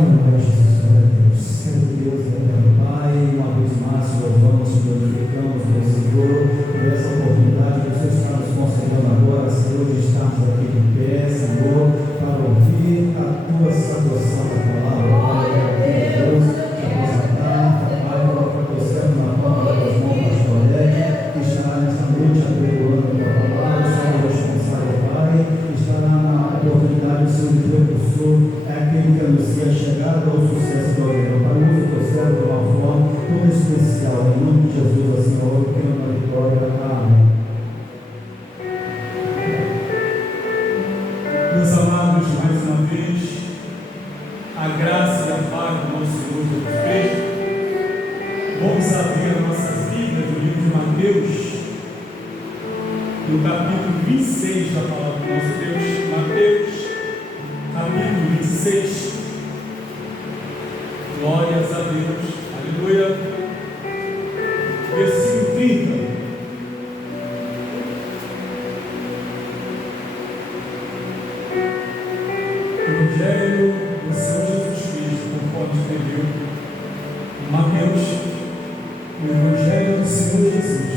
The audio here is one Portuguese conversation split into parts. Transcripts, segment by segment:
Aleluia, Jesus, glória a Deus. Senhor Deus, eterno Pai, uma vez mais louvamos, glorificamos o Senhor por essa oportunidade que o Senhor está nos concedendo agora, Senhor, de estarmos aqui de pé, Senhor, para ouvir a tua santa palavra. Glória a Deus, te apresentar, Pai, para que estamos na palma das mãos, pastor Ed, que estará nessa noite apregoando a tua palavra, o Senhor responsável, Pai, estará na oportunidade do Senhor de precursor, é aquele que anuncia a chegada ao sucesso do Evangelho. Para uso do céu de uma forma toda especial, em nome de Jesus, assim, a oro, que na vitória. Amém. Meus amados, mais uma vez, a graça e a paz do nosso Senhor Jesus Cristo. Vamos abrir a nossa Bíblia do livro de Mateus, no capítulo 26 da palavra do nosso Deus. Mateus, capítulo 26. Glórias a Deus. Aleluia. Versículo 30. Evangelho do Senhor Jesus Cristo, conforme escreveu Mateus, o Evangelho do Senhor Jesus.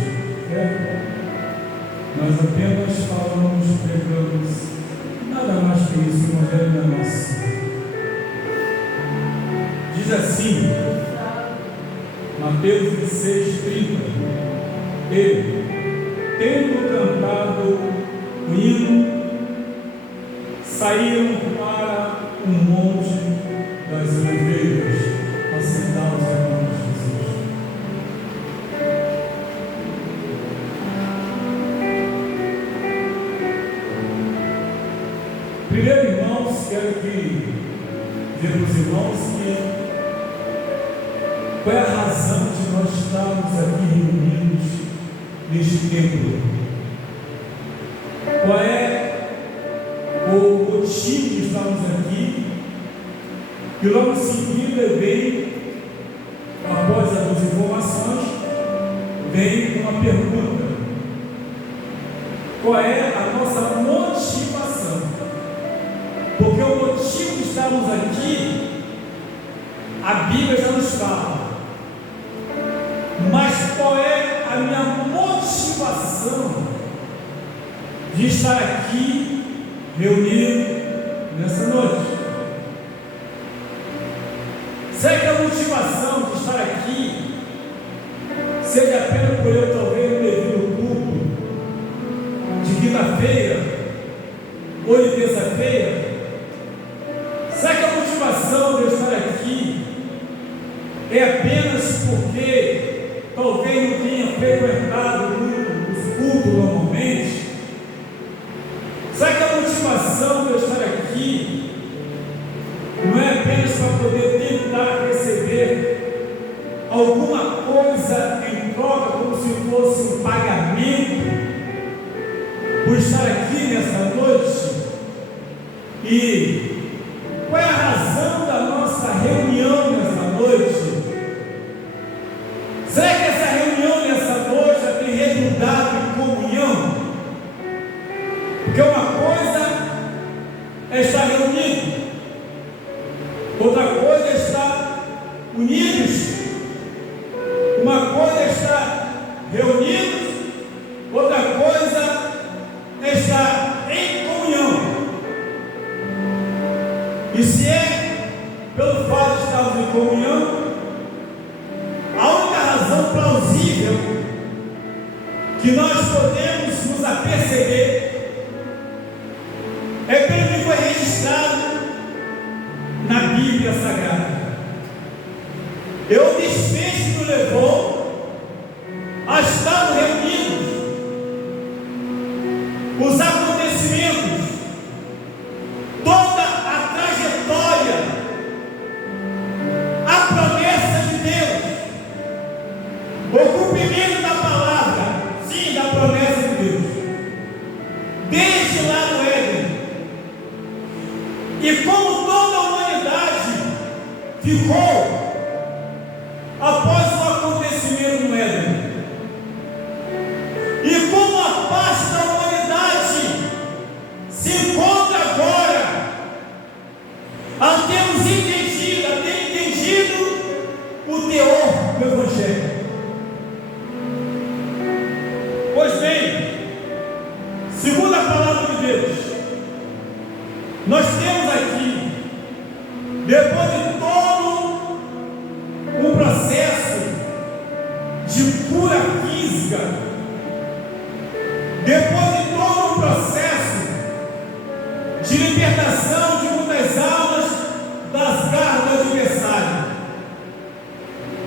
Nós apenas falamos, pregamos, nada mais que isso, o Evangelho não é nosso. Diz assim, Mateus 26, 30, ele, tendo cantado o hino, saíram para o monte das oliveiras, a sentar os irmãos de Jesus. Primeiro, irmãos, quero que diga para os irmãos qual é a razão de nós estarmos aqui reunidos neste templo. Qual é o motivo de estarmos aqui? E logo em seguida vem, após as duas informações, vem uma pergunta: qual é a nossa motivação? Porque o motivo de estarmos aqui, a Bíblia já nos fala. Mas qual é a minha motivação de estar aqui reunido nessa noite? Será que a motivação de estar aqui seja apenas por eu talvez não ter vindo no culto de quinta-feira ou de terça-feira? Será que a motivação de eu estar aqui é apenas porque talvez não tenha frequentado os cultos normalmente? Será que a motivação de eu estar aqui não é apenas para poder tentar receber alguma coisa em troca, como se fosse um pagamento por estar aqui nessa noite? E qual é a razão da nossa reunião nessa noite? Será que essa reunião nessa noite já tem redundado em comunhão? Porque uma coisa é estar reunido, outra coisa é estar unidos. Uma coisa é estar reunidos, outra coisa é estar em comunhão. E se é pelo fato de estarmos em comunhão, a única razão plausível que nós podemos nos aperceber é pelo que foi registrado na Bíblia Sagrada. É o desfecho que nos levou a estar reunidos, os acontecimentos, toda a trajetória, a promessa de Deus, o cumprimento da palavra, sim, da promessa de Deus, desde lá no Éden. E como toda a humanidade ficou após o acontecimento no Éden, e como a parte da humanidade se encontra agora, a termos entendido o teor do Evangelho. Pois bem, segundo a palavra de Deus, nós temos aqui, depois de todo um processo de cura física, depois de todo um processo de libertação de muitas almas das garras do adversário,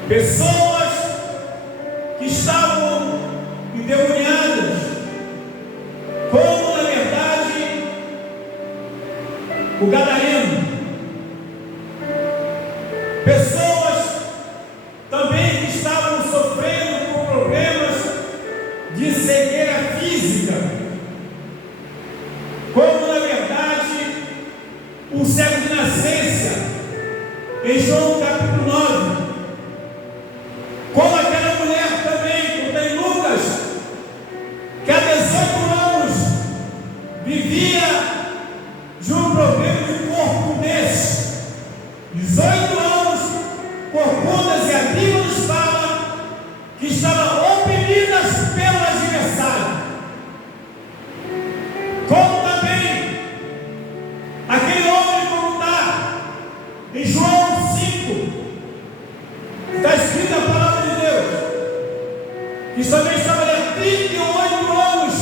pessoas que estavam endemoniadas, como na verdade o gadareno, pessoas também que estavam sofrendo com problemas de cegueira física, como na verdade um cego de nascença, em João capítulo 9, como aquela mulher também, que está em Lucas, que há 18 anos vivia de um problema de corpo desse, 18 anos, corcundas, e a Bíblia nos fala que estavam oprimidas pelo adversário. Como também aquele homem, como está em João 5, está escrita a palavra de Deus, que também estava há 38 anos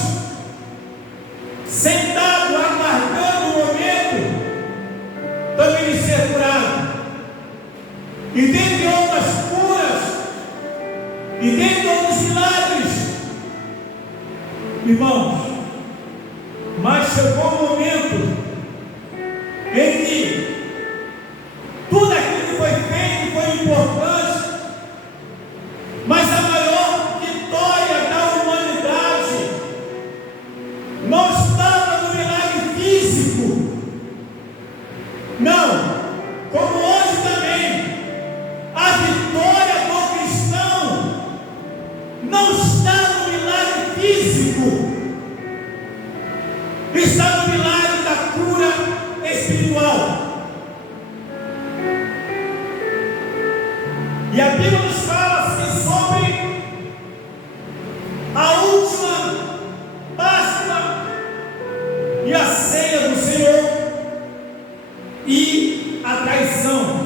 sentado, aguardando o momento também de ser curado. E dentre outras curas, e dentre outros milagres, irmãos, mas chegou o momento em que tudo aquilo que foi feito foi importante, mas a maior vitória da humanidade não estava no milagre físico, não, como hoje também, a vitória do cristão não está no milagre físico, está no milagre da cura espiritual. E a Bíblia nos fala assim sobre a última Páscoa e a ceia do Senhor e a traição.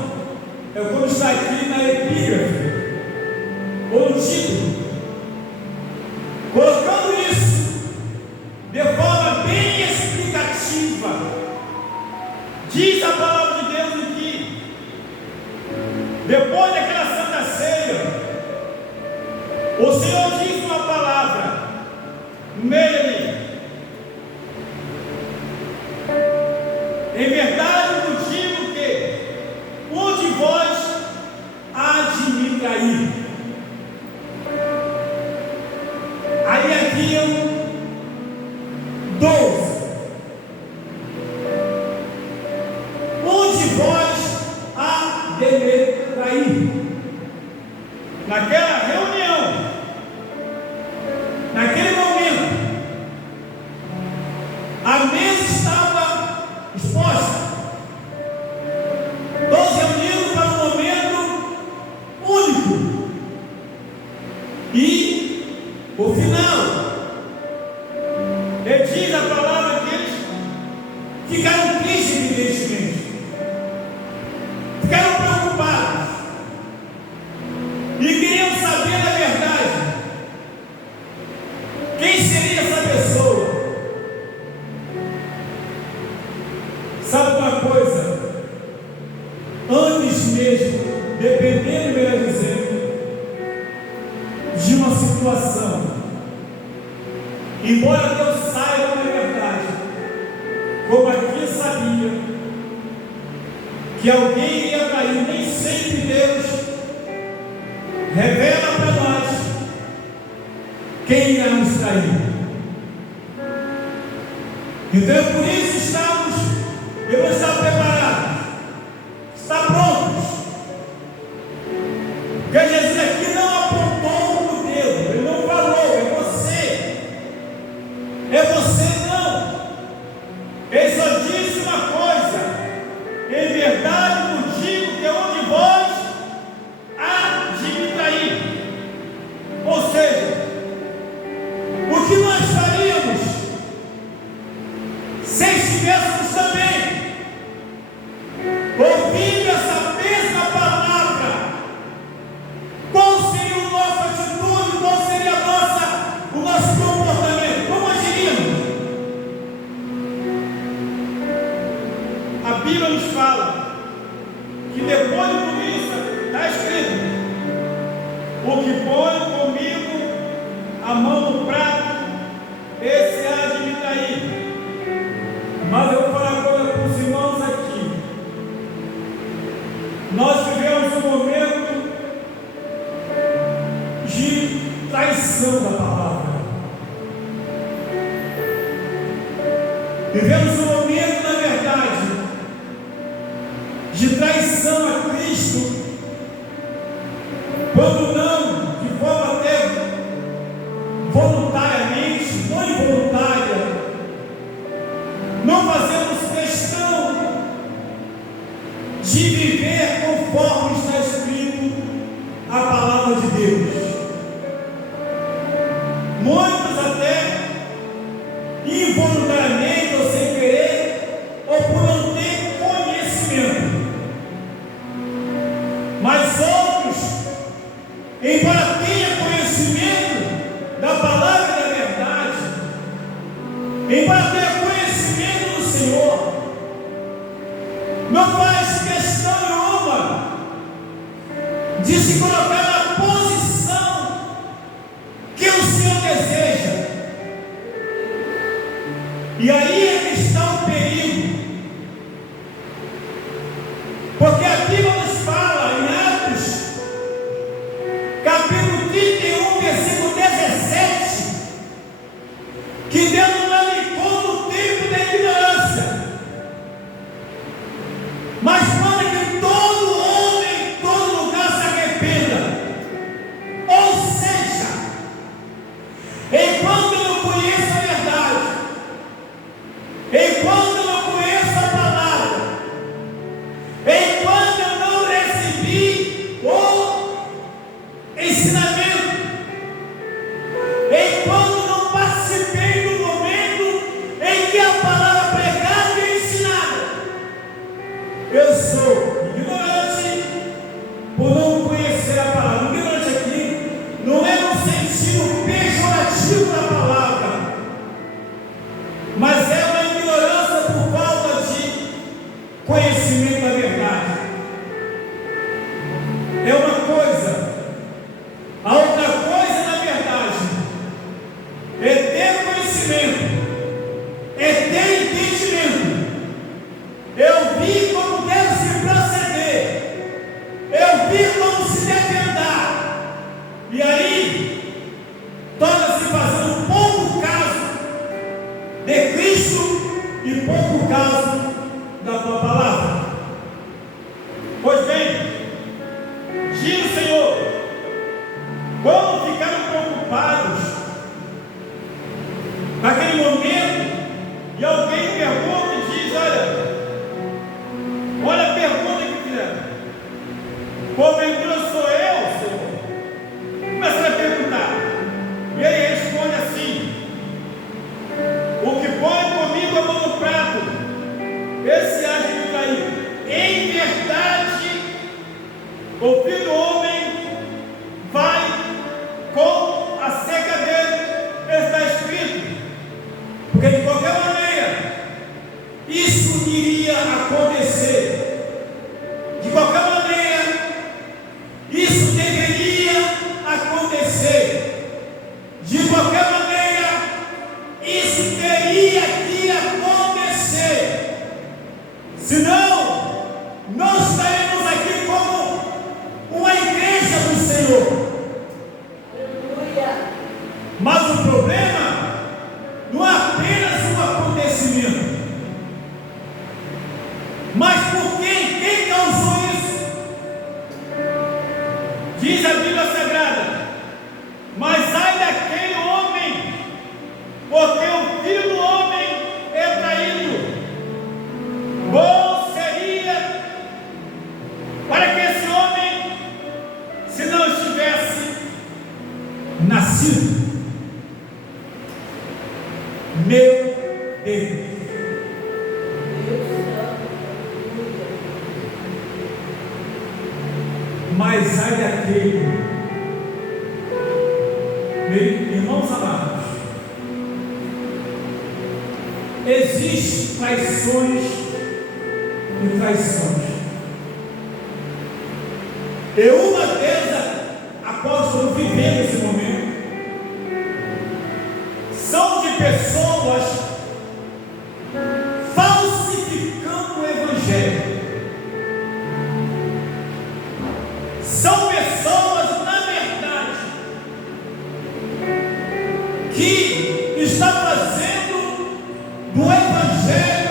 É como está aqui na epígrafe, ou no título, colocando isso de forma bem explicativa. Diz a palavra de Deus aqui, depois daquela Santa Ceia, o Senhor diz uma palavra nele: em verdade vos digo que um de vós há de me trair. Aí haviam 12. Um de vós há de me trair. Naquela reunião, naquele momento, a mesa estava exposta, todos reunidos para um momento único, e o final, diz a palavra que eles ficaram tristes, evidentemente, ficaram preocupados e queriam saber a verdade, quem seria essa pessoa. Sabe uma coisa? Antes mesmo, dependendo, melhor dizendo, de uma situação, embora Deus saiba na verdade, como aqui sabia, que alguém iria trair, nem sempre Deus revela para nós quem irá nos trair. Então, por isso devemos estar preparados, estar prontos. Porque Jesus aqui não apontou o dedo, ele não falou, é você não. Ele só disse uma coisa: em verdade vos digo que um de vós há ouvindo essa mesma palavra, qual seria a nossa atitude, qual seria o nosso comportamento? Como agiríamos? A Bíblia nos fala que depois de tudo isso, está escrito: o que põe comigo a mão no prato, esse há de me trair. Mas eu vou falar uma coisa para os irmãos aqui. Nós vivemos um momento de traição da palavra. Vivemos um momento, na verdade, de traição a Cristo, quando não, de forma até voluntariamente, não involuntária, não fazemos questão de viver conforme está escrito a palavra de Deus. Muitos até involuntariamente, ou sem querer, ou por não ter conhecimento. Mas outros, embora tenha conhecimento da palavra e da verdade, embora tenha conhecimento do Senhor, não faz questão nenhuma de se colocar na posição que o Senhor deseja. E aí é que está o perigo, porque a Bíblia nos fala em Atos, capítulo 31, versículo 17, que Deus não leva em conta o tempo da ignorância, mas manda que todo homem, em todo lugar se arrependa. Ou seja, enquanto eu não conheço a verdade, enquanto eu não conheço a palavra, enquanto eu não recebi o ensinamento, enquanto não participei do momento em que a palavra pregada e ensinada, eu sou ignorante por não conhecer a palavra. Ignorante aqui não é no sentido pejorativo da palavra, mas é uma ignorância por falta de conhecimento da verdade. É uma coisa. A outra coisa, na verdade, é ter conhecimento, é ter entendimento, é ouvir como deve se proceder, é ouvir como se deve andar, e aí torna-se fazendo pouco caso de Cristo e pouco caso da tua palavra. Pois bem, diz o Senhor, como ficaram preocupados naquele momento, e alguém pergunta e diz: olha a pergunta que fizeram, porventura sou eu, Senhor? Começa a perguntar, e ele responde assim: o que põe comigo a mão no prato, esse há de me trair. Em verdade, o Filho do Homem vai com a seca dele, está escrito. Porque de qualquer maneira, isso iria acontecer. De qualquer maneira, isso deveria acontecer. De qualquer maneira, isso teria que acontecer. Senão, nós estaremos aqui como uma igreja do Senhor. Mas o problema não é apenas um acontecimento, mas por quem? Quem causou isso? Diz a Bíblia Sagrada: mas ai daquele homem, porque o Filho do Homem é traído. Bom seria para que esse homem, se não estivesse nascido. Meu Deus. Mas ai daquele, irmãos amados, existem traições e traições. E uma delas, a qual estamos vivendo nesse momento, são de pessoas falsificando o Evangelho. São pessoas, na verdade, que estão fazendo do Evangelho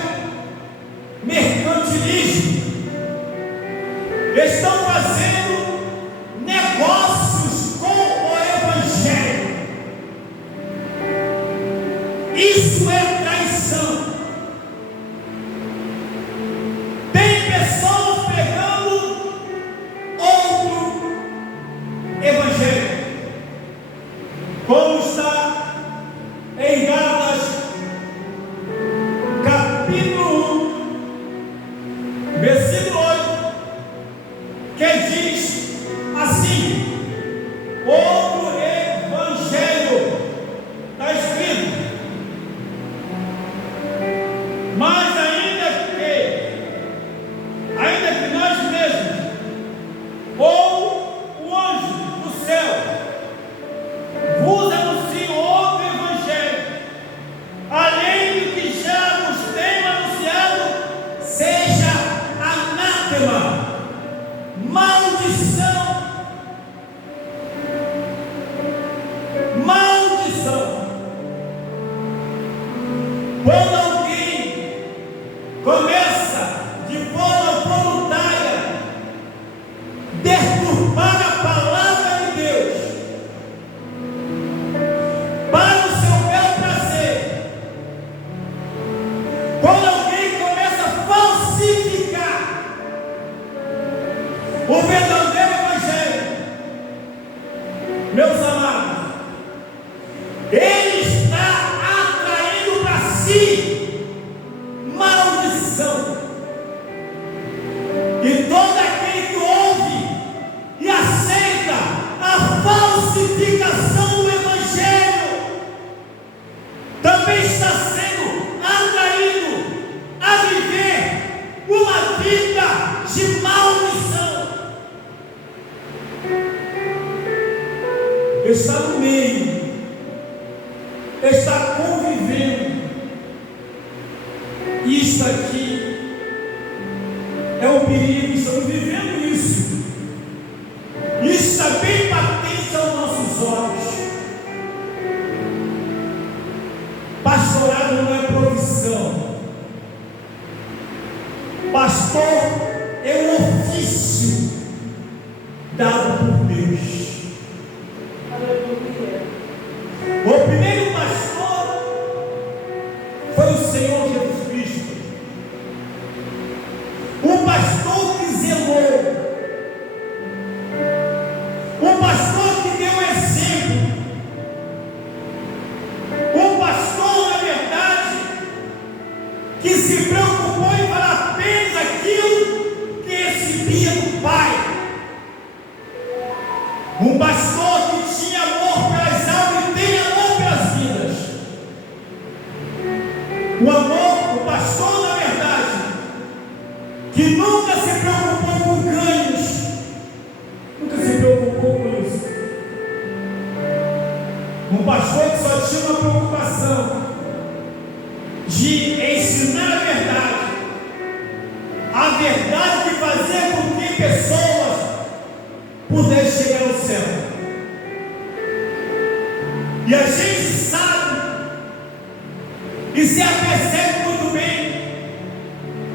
mercantilismo. Estão fazendo negócios com o Evangelho. Isso é traição. Tem pessoas pegando outro Evangelho, como está em Gálatas capítulo 1, versículo 8, que diz assim: outro Evangelho, está escrito, mas ainda que nós mesmos, ou o anjo do céu, vos anuncie outro Evangelho, além do que já vos tenho anunciado, seja anátema, maldição, maldição. Quando alguém começa de forma voluntária deturpar a palavra de Deus para o seu bel prazer, quando alguém começa a falsificar o verdadeiro Evangelho, meus amados, ele está atraindo para si maldição. E todo aquele que ouve e aceita a falsificação do Evangelho também está sendo atraído a viver uma vida de maldição. Está no meio, está convivendo. Isso aqui é um perigo, estamos vivendo isso. Isso está bem patente aos nossos olhos. Pastorado não é profissão. Pastor é um ofício dado por Deus. O primeiro pastor foi o Senhor Jesus Cristo. O pastor que zelou, o pastor que deu exemplo, o pastor, na verdade, que se preocupou em falar apenas aquilo que recebia do Pai. Um pastor que tinha amor pelas almas e tem amor pelas vidas. O amor, o pastor, na verdade, que nunca se preocupou com ganhos, nunca se preocupou com isso. Um pastor que só tinha uma preocupação de ensinar a verdade de fazer com que pessoas pudessem chegar ao céu. E a gente sabe e se apercebe muito bem,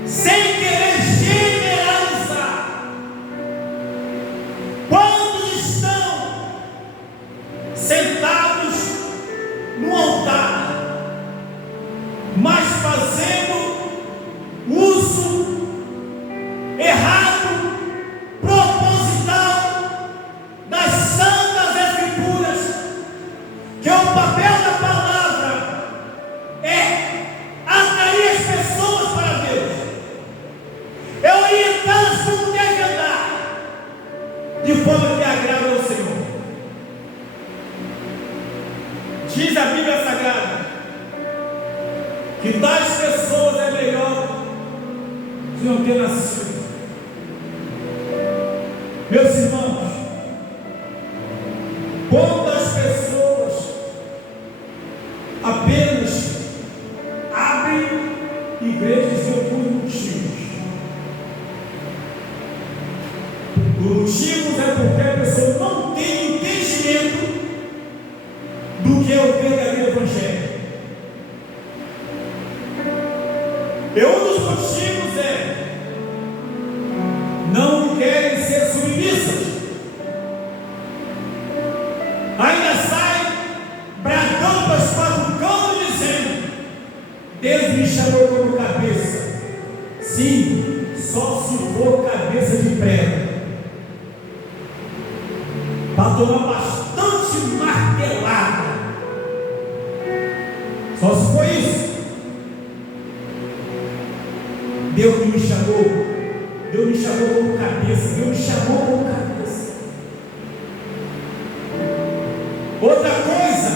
sem querer generalizar, quando estão sentados no altar, mas fazendo uso errado, proposital das santas escrituras, que é o papel da palavra é atrair as pessoas para Deus, é orientá-las como devem andar, de forma que agrada ao Senhor. Diz a Bíblia Sagrada que tais pessoas é melhor de não ter nascido. Meus irmãos, quantas pessoas apenas abrem igrejas por motivos. Por motivos é porque a pessoa não tem entendimento do que é o verdadeiro Evangelho. E um dos motivos é não querem ser submissas. Ainda sai bradando para os quatro cantos dizendo: Deus me chamou como cabeça. Sim, só se for cabeça de prego, para tomar bastante martelada. Só se for isso. Deus me chamou como cabeça. Deus me chamou como cabeça. Outra coisa,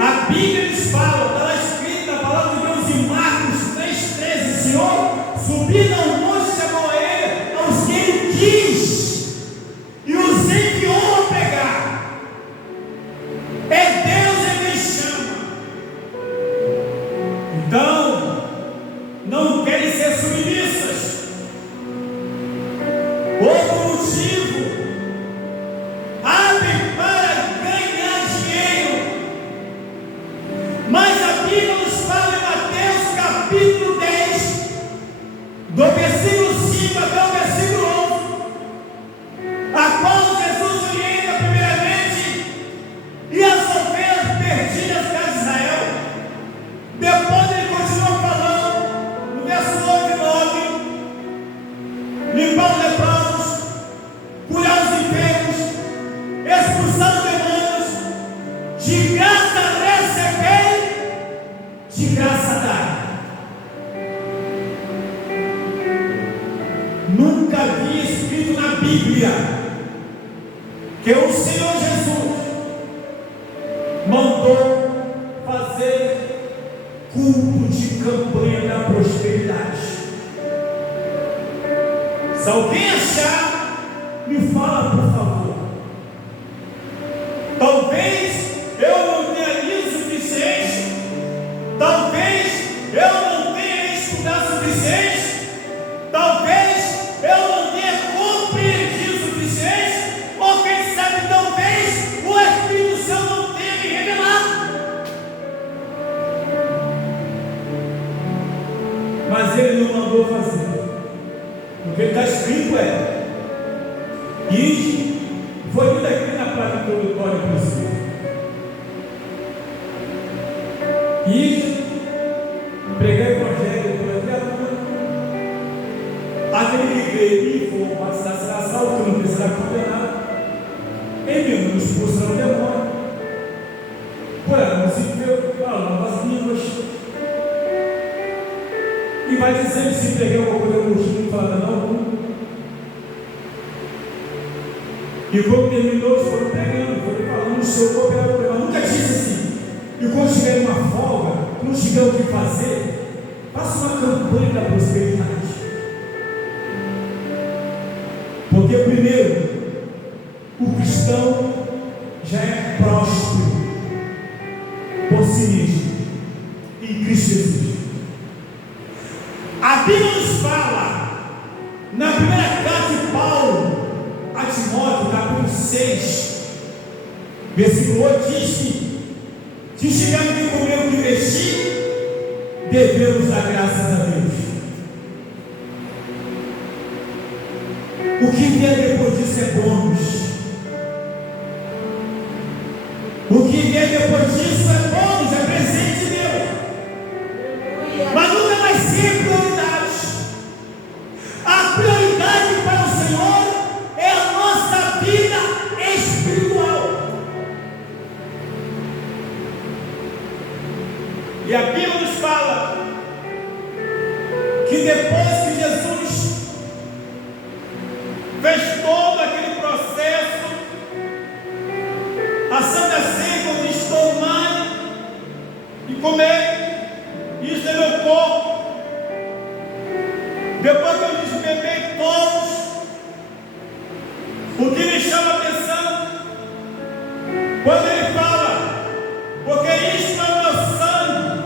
a Bíblia nos fala, está lá escrito na palavra de Deus em Marcos 3,13: Senhor, subindo ao monte, chamou a ele aos que ele quis e os enviou a pregar. É Deus quem chama. Então, não querem ser submissas. Outro motivo, abrem para ganhar dinheiro. Mas a Bíblia nos fala em Mateus capítulo 10, do versículo 5 até o versículo 11, a qual Jesus orienta primeiramente e as ovelhas perdidas da Israel. Depois ele continua falando no verso 8 e 9: limpar os leprosos, curar os enfermos, expulsar os demônios, de graça receber, de graça dar. Nunca vi escrito na Bíblia que o Senhor Jesus mandou fazer culto de campanha da prosperidade. Se alguém achar, me fala, por favor. Talvez eu não tenha lido o suficiente, talvez eu não tenha estudado o suficiente, talvez eu não tenha compreendido o suficiente, ou quem sabe, talvez o Espírito Santo não tenha me revelado. Mas ele não mandou fazer. O que está escrito é: ide, foi lido aqui na placa introdutória para você. Ide, pregar o Evangelho pela criatura. Aquele que crê e for batizado será salvo, que não será condenado. Ele não expulsará o demônio. Por ela não se viu, fala novas línguas. E vai dizendo: se pregar alguma coisa no fala não. E como terminou, eles foram pregando, foram falando o seu cooperador. Mas nunca disse assim: e quando tiver uma folga, não tiver o que fazer, faça uma campanha da prosperidade. Porque primeiro, o cristão já é próspero por si mesmo, em Cristo Jesus. A Bíblia nos fala, na primeira carta de Paulo a Timóteo, capítulo 6, versículo 8, diz que se tivermos que comer o que vestir, devemos dar graças a Deus. O que vier depois disso é bônus. O que vier depois disso é bônus, é presente de Deus. Mas nunca vai ser prioridade. A prioridade para o Senhor é a nossa vida espiritual. E a Bíblia nos fala que depois que Jesus fez todo Depois que eu desmembrei todos, o que me chama a atenção, quando ele fala, porque isto é o meu sangue,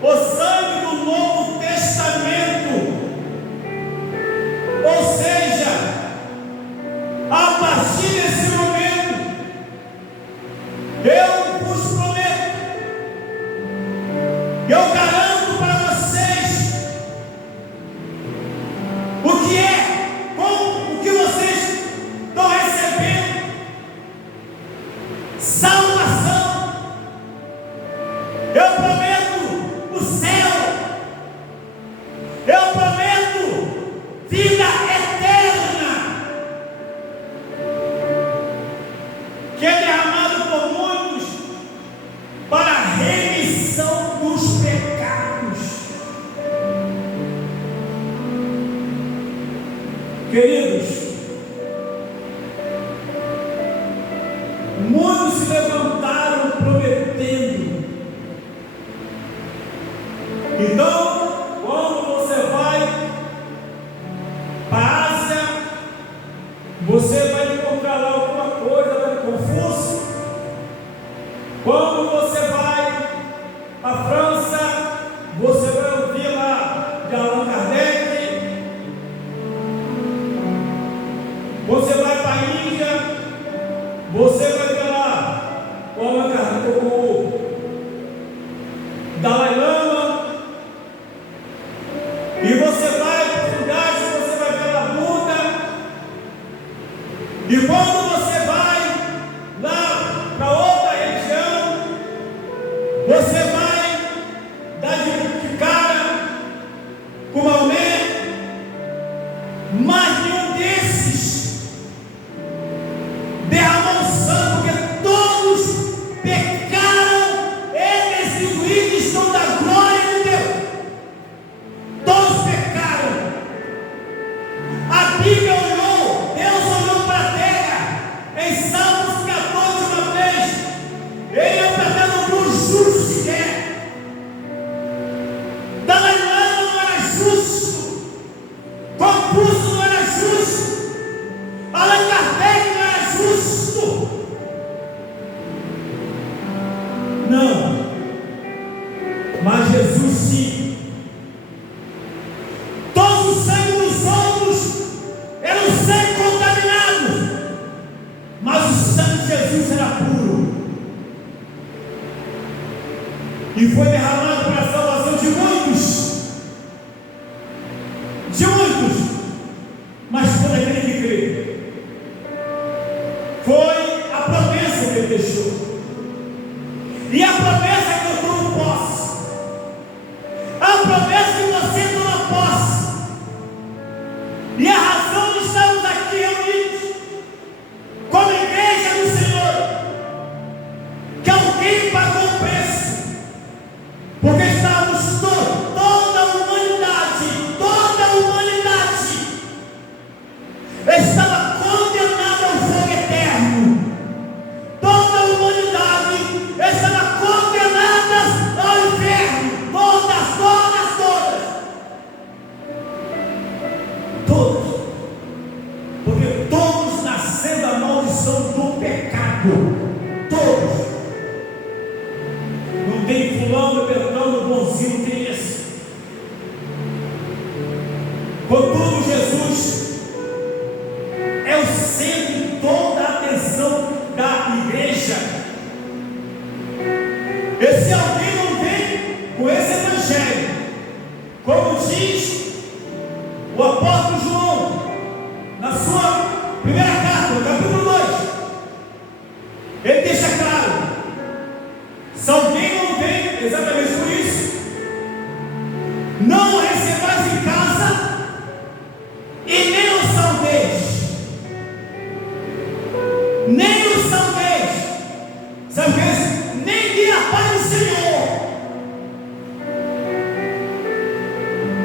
o sangue do Novo Testamento, ou seja, a partir desse momento, eu vos prometo, eu garanto para vocês o que é, com o que vocês estão recebendo, salvação. Eu prometo o céu, eu prometo vida eterna, que é derramado por muitos para a remissão dos pecados. Queridos, muitos se levantaram prometendo. Então, quando você vai para a Ásia, você vai encontrar lá alguma coisa confusa. Quando você vai para a França, você vai ouvir lá de Allan Kardec. Você vai para a Índia, você vai ver lá o Allan Kardec, o Dalai Lama. E você vai para lugares, você vai ver lá Buda. E quando você vai lá para outra região, você vai dar de cara com Maomé. Mas nenhum desses derramou sangue, porque todos pecaram, eles e o ídolo estão da glória de Deus. Todos pecaram. A Bíblia olhou, Deus olhou para a terra, em Salmos 14, uma vez, ele é o pecado do justo sequer. Dalai Lama não era justo, Confúcio não era justo, Allan Kardec não era justo. Não, mas Jesus sim. Todo o sangue dos outros era um sangue contaminado, mas o sangue de Jesus era puro e foi derramado para a salvação de muitos, mas foi daquele que crê. Foi a promessa que ele deixou, e a promessa que eu tomo posse, a promessa que você toma posse. E a razão de estarmos aqui reunidos como igreja do Senhor, que alguém pagou o preço, porque estávamos toda a humanidade estava condenada ao fogo eterno. Toda a humanidade estava condenada ao inferno. Todos. Porque todos nasceram da maldição do pecado. Todos. Não tem fulano, perdão, bonzinho, não tem esse. Contudo, Jesus é o centro de toda a atenção da igreja. E se alguém não vem com esse evangelho, como diz o apóstolo João na sua primeira carta, no capítulo 2, ele deixa claro: se alguém não vem, exatamente por isso, não o recebais em casa e nem o salveis. Nem o salveis. Sabe o que é isso? Nem dê a paz do Senhor.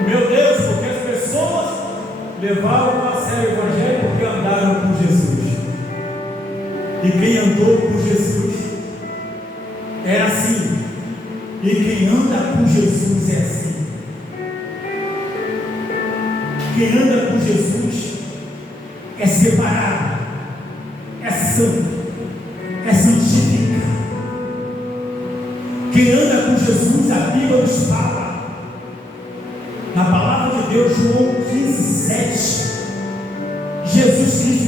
Meu Deus, porque as pessoas levaram a sério o evangelho porque andaram com Jesus. E quem andou com Jesus é assim. E quem anda com Jesus é assim. quem anda com Jesus é separado, é santo, é santificado. Quem anda com Jesus, a Bíblia nos fala, na palavra de Deus, João 15:7, Jesus diz: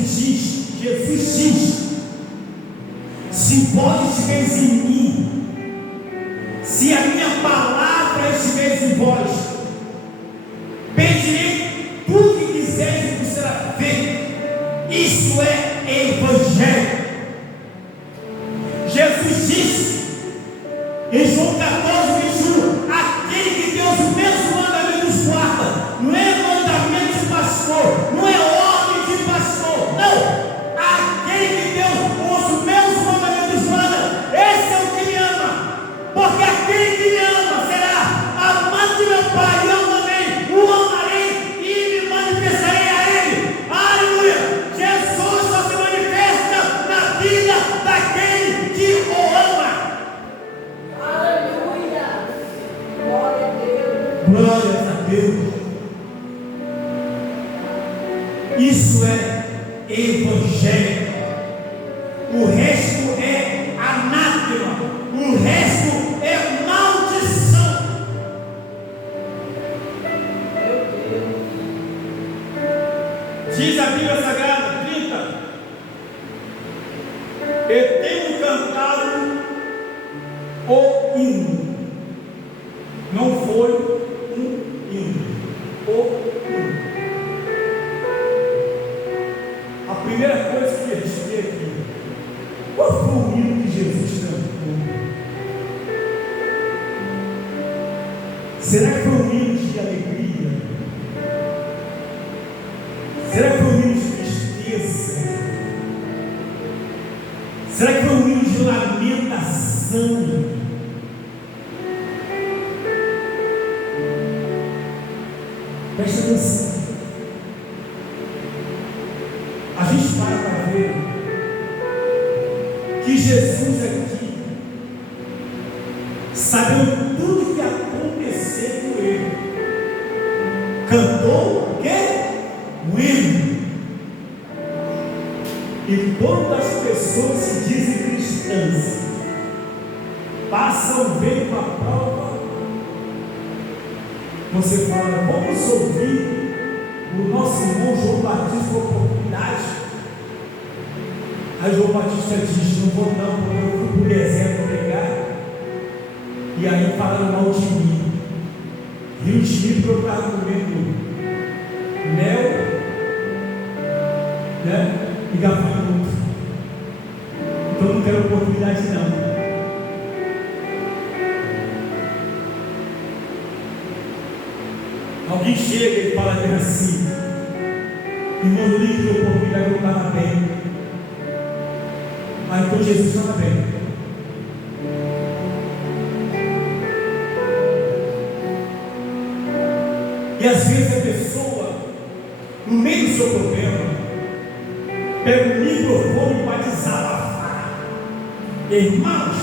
se vós estiveres em mim, se a minha palavra estiver em vós, pedirei tudo que quiseres e vos será feito. Isso é Evangelho. Jesus disse em João 14:21, aquele que tem os mesmos mandamentos guarda. Não é mandamento de pastor, não é ordem de pastor, não. Aquele que tem os meus mandamentos guarda, esse é o que me ama. Porque aquele que me ama será amado de meu Pai, e eu também o amarei e me manifestarei a ele. Aleluia! Jesus só se manifesta na vida daquele que o ama. Aleluia! Glória a Deus. Glórias a Deus. Isso é Evangelho. O resto é anátema. O resto é maldição. Diz a Bíblia Sagrada, 30. Eu tenho cantado o hino. Não foi um hino. O hino. A primeira coisa que a gente vê aqui, qual foi o hino que Jesus cantou? Será que foi um hino de alegria? Será que foi um hino de tristeza? Será que foi um hino de lamentação? Presta atenção. A gente para ver que Jesus aqui, sabendo tudo que aconteceu com ele, cantou o quê? O hino. E quando as pessoas se dizem cristãs, passam a ver uma prova, você fala, vamos ouvir o nosso irmão João Batista com oportunidade. Aí João Batista diz, não vou não, porque eu fui para o deserto pregar, e aí falaram mal de mim. Rio de Janeiro, eu estava comendo mel, né? E gafanhoto. Então eu não quero oportunidade não. Alguém chega e fala assim, irmão, eu nem tive oportunidade, eu estava bem. Ah, então Jesus estava bem. E às vezes a pessoa, no meio do seu problema, pega o microfone para desabafar. Irmãos,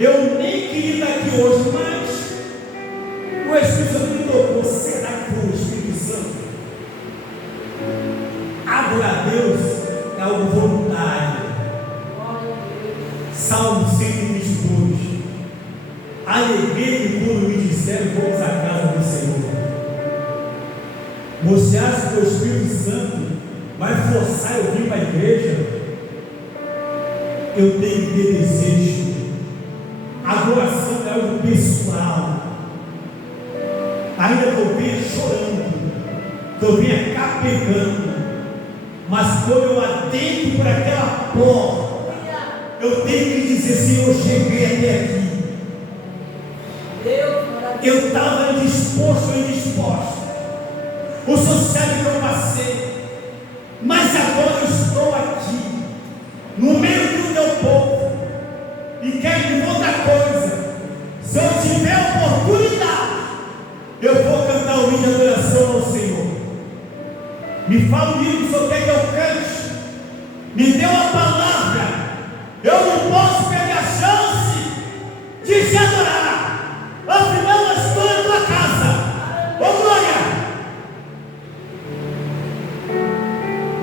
eu nem queria estar aqui hoje, mas o Espírito Santo me tocou. Será que foi o Espírito Santo? Adorar a Deus é algo voluntário. Salmo 122. Alegrei-me quando me disseram, vamos à casa do Senhor. Você acha que o Espírito Santo vai forçar eu vir para a igreja? Eu tenho que ter desejo. Adoração é algo pessoal. Ainda que eu venha chorando, que eu venha capegando, mas quando eu atento por aquela porta, eu tenho que dizer, Senhor, eu cheguei até aqui. Eu estava disposto e indisposto. O Senhor sabe que eu passei, mas agora eu estou aqui, no meio do meu povo, e quero outra coisa. Se eu tiver oportunidade, eu vou cantar o hino de adoração ao Senhor. Me fala o hino que o Senhor quer que eu cante. Me dê uma palavra. Eu não posso perder a chance de te adorar. Afinal, eu estou em tua casa. Ô glória!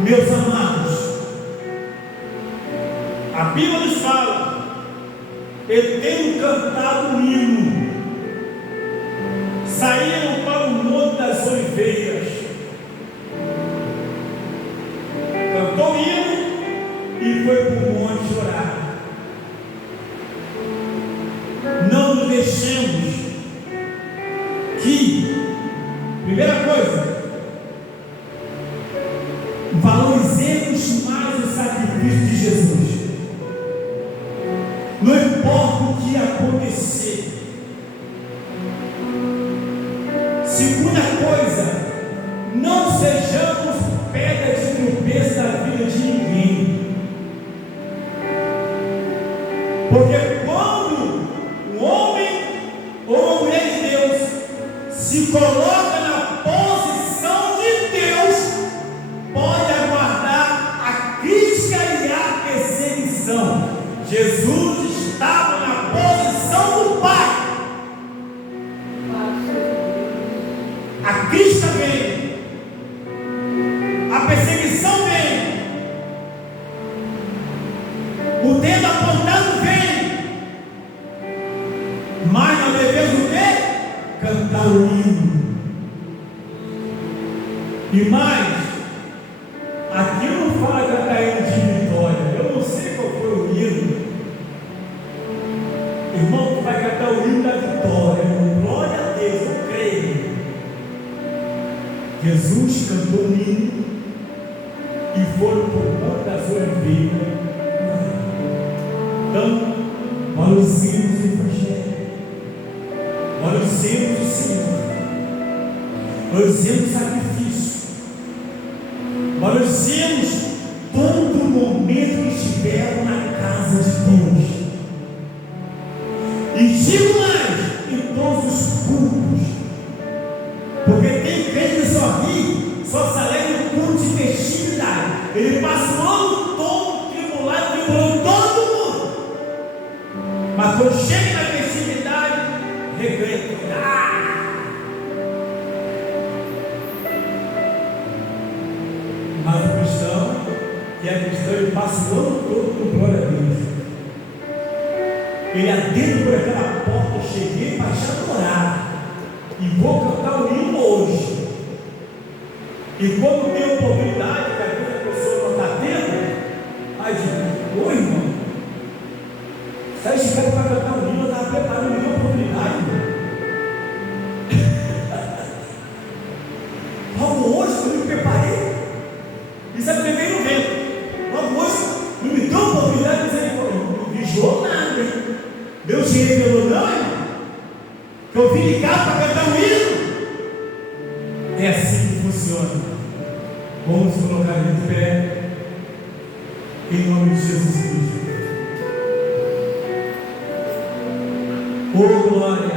Meus amados, a Bíblia nos fala, ele tem cantado um hino, saíram para o Monte das Oliveiras, cantou o hino e foi para o monte orar. Não nos deixemos que, primeira coisa, valorizemos mais o sacrifício de Jesus. Não importa o que acontecer. Segunda coisa, não sejamos pedra de tropeço da vida de ninguém. Porque quando um homem ou uma mulher de Deus se coloca na posição de Deus, pode aguardar a crítica e a perseguição. Jesus estava na posição do Pai. A crítica vem, a perseguição vem, o dedo apontado vem, mas nós devemos o quê? Cantar o hino. E mais, aqui não fala cantar hino de vitória. Eu não sei qual foi o hino. Irmão, tu vai cantar o hino da vitória. Glória a Deus, eu creio. Jesus cantou um hino e foram para o Monte das Oliveiras. Então, valorizemos o Evangelho, valorizemos o Senhor, valorizemos o sacrifício, valorizemos todo momento que estivermos na casa de Deus. E digo mais, em todos os cultos, porque tem crente que só ri, só se alegra no culto de festividade. Ele passa o ano todo tribulado, tribulando todo mundo. Mas quando chega na festividade, regreta. Mas o cristão, que é cristão, ele passa o ano todo com glória a Deus. Ele adentra por aquela porta, eu cheguei para te adorar. E vou cantar o hino hoje. E quando tem oportunidade, que às vezes a pessoa não está tendo, aí diz: oi, irmão, sai chegando para cantar o hino, eu estava preparando uma oportunidade. Logo hoje eu me preparei. Isso é porque veio no vento. Logo hoje não me deu oportunidade de dizer: não vigiou nada, hein? Deus te revelou, não, irmão? Que eu vim de casa para cantar um hino. É assim que funciona. Vamos colocar de pé, em nome de Jesus Cristo. Oh glória.